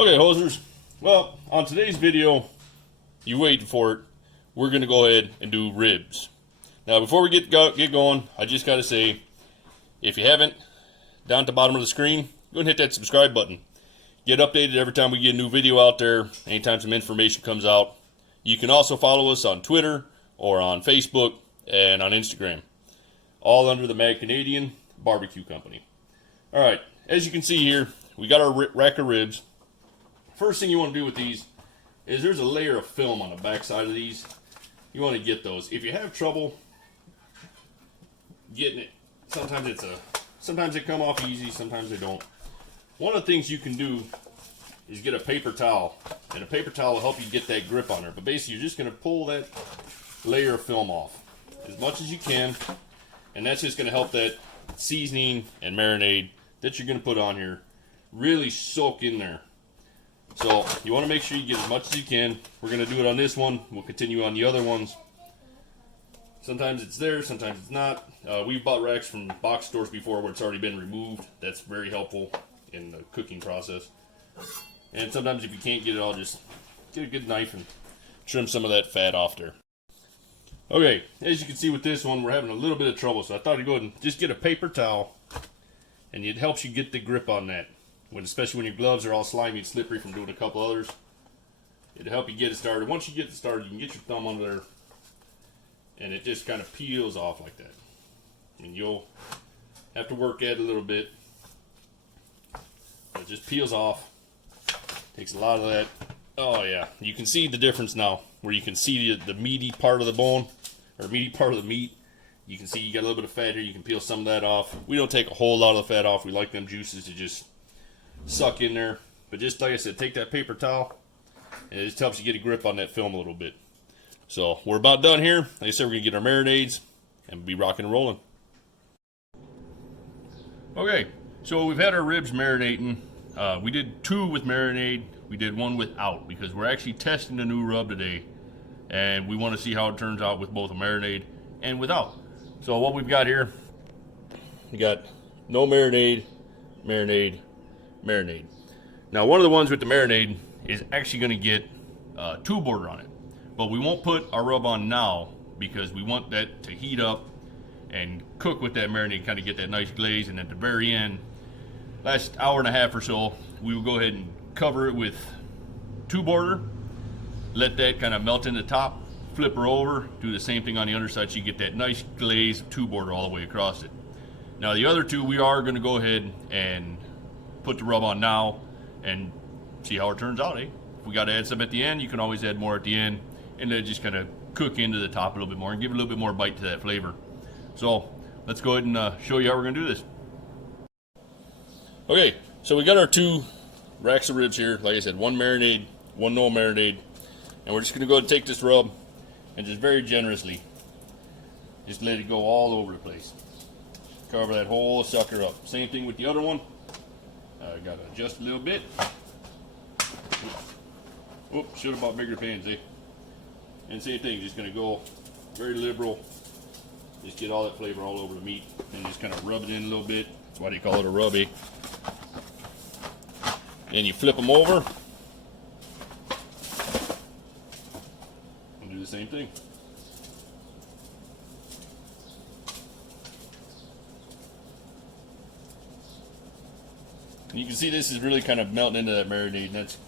Okay, hosers. Well, on today's video, you waiting for it. We're gonna go ahead and do ribs. Now, before we get going, I just gotta say, if you haven't, down at the bottom of the screen, go and hit that subscribe button. Get updated every time we get a new video out there. Anytime some information comes out. You can also follow us on Twitter or on Facebook and on Instagram, all under the Mad Canadian Barbecue Company. All right, as you can see here, we got our rack of ribs. First thing you want to do with these is there's a layer of film on the back side of these. You want to get those. If you have trouble getting it, sometimes they come off easy, sometimes they don't. One of the things you can do is get a paper towel, and a paper towel will help you get that grip on there. But basically, you're just going to pull that layer of film off as much as you can, and that's just going to help that seasoning and marinade that you're going to put on here really soak in there. So you want to make sure you get as much as you can. We're going to do it on this one. We'll continue on the other ones. Sometimes it's there, sometimes it's not. We've bought racks from box stores before where it's already been removed. That's very helpful in the cooking process. And sometimes if you can't get it all, just get a good knife and trim some of that fat off there. Okay, as you can see with this one, we're having a little bit of trouble. So I thought I'd go ahead and just get a paper towel, and it helps you get the grip on that. Especially when your gloves are all slimy and slippery from doing a couple others. It'll help you get it started. Once you get it started, you can get your thumb under there, and it just kind of peels off like that. And you'll have to work at it a little bit. It just peels off. Takes a lot of that. Oh yeah, you can see the difference now, where you can see the meaty part of the bone, or meaty part of the meat. You can see you got a little bit of fat here. You can peel some of that off. We don't take a whole lot of the fat off. We like them juices to just suck in there. But just like I said, take that paper towel, and it just helps you get a grip on that film a little bit. So we're about done here. Like I said, we're gonna get our marinades and be rocking and rolling. Okay, so we've had our ribs marinating. We did 2 with marinade. We did 1 without, because we're actually testing the new rub today, and we want to see how it turns out with both a marinade and without. So what we've got here, we got no marinade, marinade, marinade. Now, one of the ones with the marinade is actually going to get 2 border on it, but we won't put our rub on now because we want that to heat up and cook with that marinade, kind of get that nice glaze. And at the very end, last hour and a half or so, we will go ahead and cover it with 2 border, let that kind of melt in the top, flip her over, do the same thing on the underside so you get that nice glaze of 2 border all the way across it. Now the other 2, we are going to go ahead and put the rub on now and see how it turns out. If we got to add some at the end, you can always add more at the end, and then just kind of cook into the top a little bit more and give it a little bit more bite to that flavor. So let's go ahead and show you how we're going to do this. Okay, so we got our 2 racks of ribs here. Like I said, 1 marinade, 1 no marinade, and we're just going to go ahead and take this rub and just very generously just let it go all over the place. Cover that whole sucker up. Same thing with the other one. Got to adjust a little bit. Oops, should have bought bigger pans, eh? And same thing, just going to go very liberal. Just get all that flavor all over the meat and just kind of rub it in a little bit. That's why they call it a rub, eh? And you flip them over and do the same thing. You can see this is really kind of melting into that marinade, and that's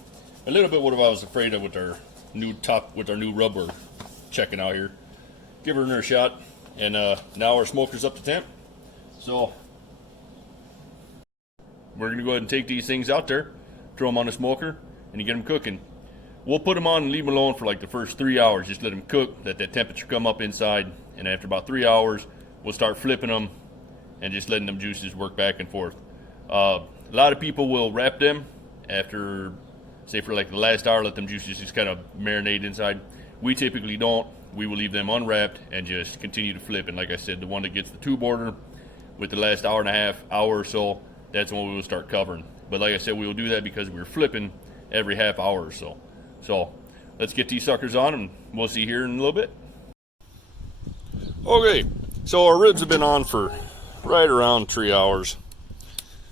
a little bit what I was afraid of with our new rub we're checking out here. Give her another shot, and now our smoker's up to temp. So we're gonna go ahead and take these things out there, throw them on the smoker, and you get them cooking. We'll put them on and leave them alone for like the first 3 hours. Just let them cook, let that temperature come up inside, and after about 3 hours, we'll start flipping them and just letting them juices work back and forth. A lot of people will wrap them after, say, for like the last hour, let them juices just kind of marinate inside. We typically don't. We will leave them unwrapped and just continue to flip. And like I said, the one that gets the 2 border with the last hour and a half, hour or so, that's when we will start covering. But like I said, we will do that because we're flipping every half hour or so. So let's get these suckers on, and we'll see here in a little bit. Okay, so our ribs have been on for right around 3 hours.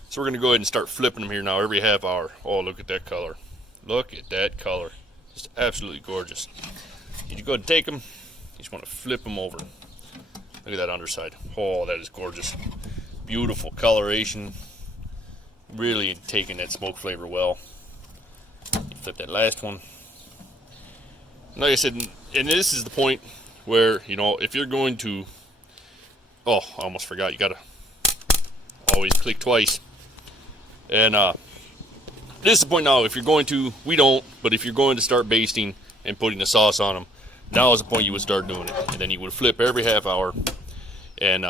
So we're going to go ahead and start flipping them here now every half hour. Oh, look at that color. Look at that color. Just absolutely gorgeous. You go ahead and take them. You just want to flip them over. Look at that underside. Oh, that is gorgeous. Beautiful coloration. Really taking that smoke flavor well. You flip that last one. Like I said, and this is the point where, you know, if you're going to... Oh, I almost forgot. You got to always click twice. And this is the point now. If you're going to... We don't. But if you're going to start basting and putting the sauce on them, now is the point you would start doing it. And then you would flip every half hour and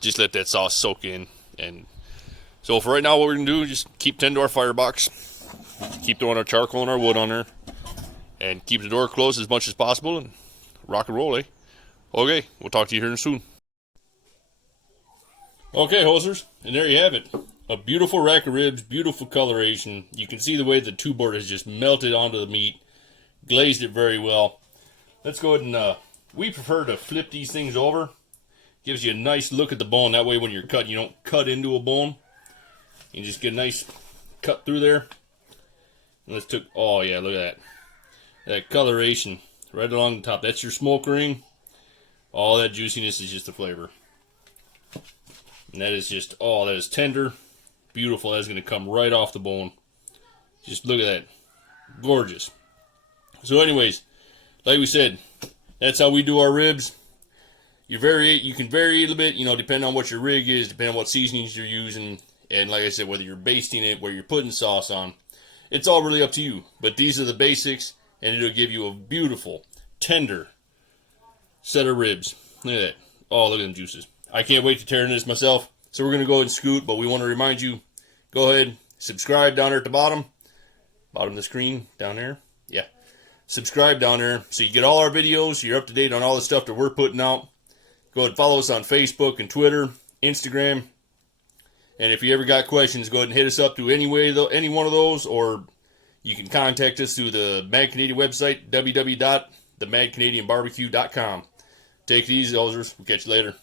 just let that sauce soak in. And so for right now, what we're going to do is just keep tending to our firebox. Keep throwing our charcoal and our wood on there. And keep the door closed as much as possible. And rock and roll, eh? Okay, we'll talk to you here soon. Okay, hosers. And there you have it. A beautiful rack of ribs. Beautiful coloration. You can see the way the two-board has just melted onto the meat. Glazed it very well. Let's go ahead and... we prefer to flip these things over. Gives you a nice look at the bone. That way when you're cutting, you don't cut into a bone. You just get a nice cut through there. And let's took... Oh, yeah, look at that. That coloration right along the top. That's your smoke ring. All that juiciness is just the flavor. And that is just... Oh, that is tender. Beautiful. That's going to come right off the bone. Just look at that. Gorgeous. So anyways, like we said, that's how we do our ribs. You can vary a little bit, you know, depending on what your rig is, depending on what seasonings you're using, and like I said, whether you're basting it, where you're putting sauce on, it's all really up to you. But these are the basics, and it'll give you a beautiful, tender set of ribs. Look at that. Oh, look at them juices. I can't wait to tear into this myself. So we're going to go ahead and scoot, but we want to remind you, go ahead, subscribe down there at the bottom of the screen, down there. Yeah. Subscribe down there so you get all our videos. You're up to date on all the stuff that we're putting out. Go ahead and follow us on Facebook and Twitter, Instagram. And if you ever got questions, go ahead and hit us up through any one of those, or you can contact us through the Mad Canadian website, www.themadcanadianbarbecue.com. Take it easy, hosers. We'll catch you later.